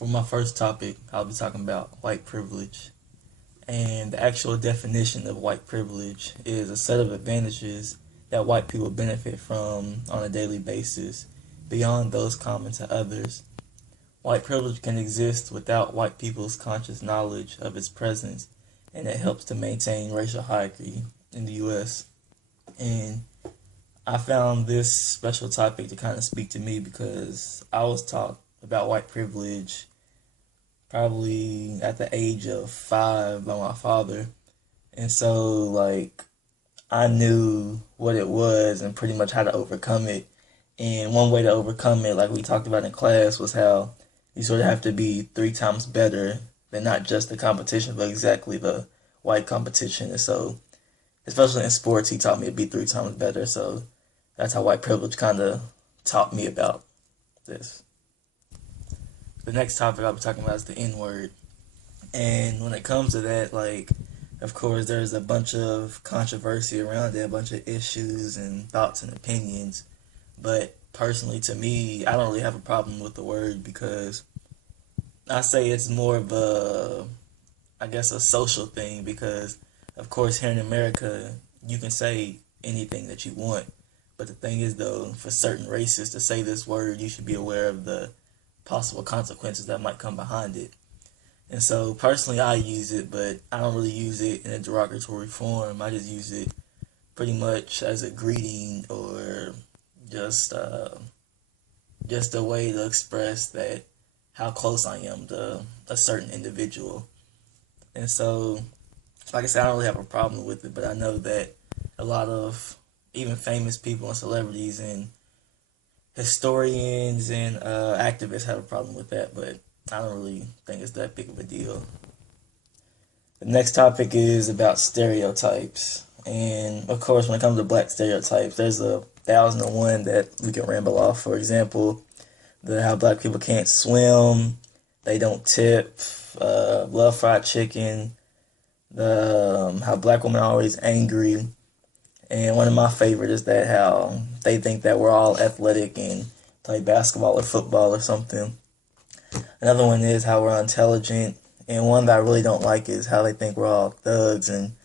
For my first topic, I'll be talking about white privilege. And the actual definition of white privilege is a set of advantages that white people benefit from on a daily basis beyond those common to others. White privilege can exist without white people's conscious knowledge of its presence, and it helps to maintain racial hierarchy in the U.S. And I found this special topic to kind of speak to me because I was taught about white privilege probably at the age of 5 by my father. And so, like, I knew what it was and pretty much how to overcome it. And one way to overcome it, like we talked about in class, was how you sort of have to be 3 times better than not just the competition, but exactly the white competition. And so, especially in sports, he taught me to be 3 times better. So that's how white privilege kind of taught me about this. The next topic I'll be talking about is the N word. And when it comes to that, like, of course, there's a bunch of controversy around it, a bunch of issues and thoughts and opinions. But personally, to me, I don't really have a problem with the word because I say it's more of a, I guess, a social thing because, of course, here in America, you can say anything that you want. But the thing is, though, for certain races to say this word, you should be aware of the possible consequences that might come behind it. And so personally, I use it, but I don't really use it in a derogatory form. I just use it pretty much as a greeting or just uh, just a way to express that how close I am to a certain individual. And so, like I said, I don't really have a problem with it, but I know that a lot of even famous people and celebrities and historians and activists have a problem with that, but I don't really think it's that big of a deal. The next topic is about stereotypes. And of course, when it comes to black stereotypes, there's 1,001 that we can ramble off. For example, the how black people can't swim, they don't tip, love fried chicken, the how black women are always angry, and one of my favorite is that how they think that we're all athletic and play basketball or football or something. Another one is how we're intelligent. And one that I really don't like is how they think we're all thugs and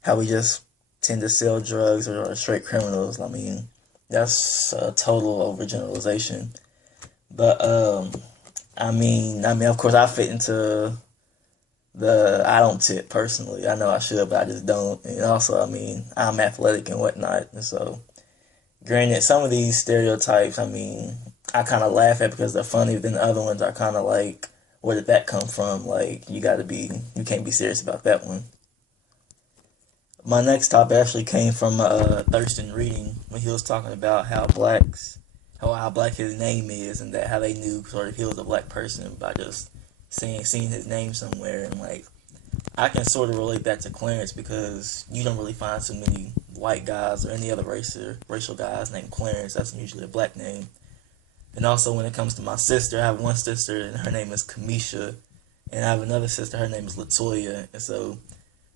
how we just tend to sell drugs or are straight criminals. I mean, that's a total overgeneralization. But of course, I fit into the I don't tip personally. I know I should, but I just don't. And also, I'm athletic and whatnot. And so, granted, some of these stereotypes, I kind of laugh at because they're funny. But then the other ones are kind of like, where did that come from? Like, you can't be serious about that one. My next topic actually came from Thurston reading when he was talking about how black his name is, and that how they knew sort of he was a black person by just seeing his name somewhere. And like, I can sort of relate that to Clarence because you don't really find so many white guys or any other racial guys named Clarence. That's usually a black name. And also, when it comes to my sister, I have one sister and her name is Kamisha, and I have another sister, her name is Latoya. And so,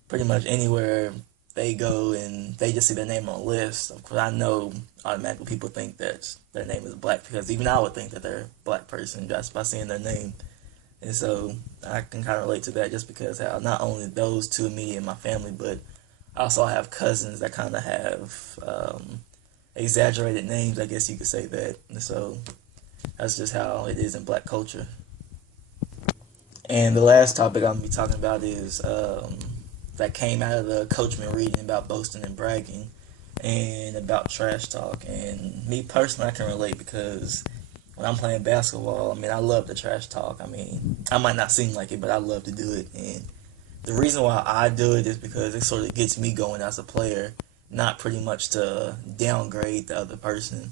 pretty much anywhere they go and they just see their name on a list, of course, I know automatically people think that their name is black because even I would think that they're a black person just by seeing their name. And so, I can kind of relate to that just because how not only those two immediate in my family, but I also have cousins that kind of have exaggerated names, I guess you could say that. And so, that's just how it is in black culture. And the last topic I'm going to be talking about is that came out of the Coachman reading about boasting and bragging and about trash talk. And me personally, I can relate because when I'm playing basketball, I love the trash talk. I might not seem like it, but I love to do it. And the reason why I do it is because it sort of gets me going as a player, not pretty much to downgrade the other person.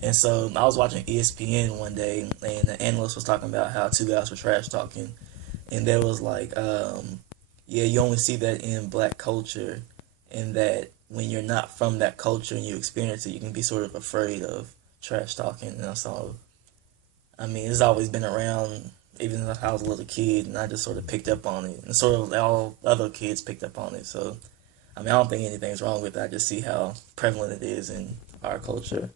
And so I was watching ESPN one day, and the analyst was talking about how 2 guys were trash talking, and there was like, yeah, you only see that in black culture, and that when you're not from that culture and you experience it, you can be sort of afraid of trash talking. And so, it's always been around, even since I was a little kid, and I just sort of picked up on it, and sort of all other kids picked up on it. So, I don't think anything's wrong with it. I just see how prevalent it is in our culture.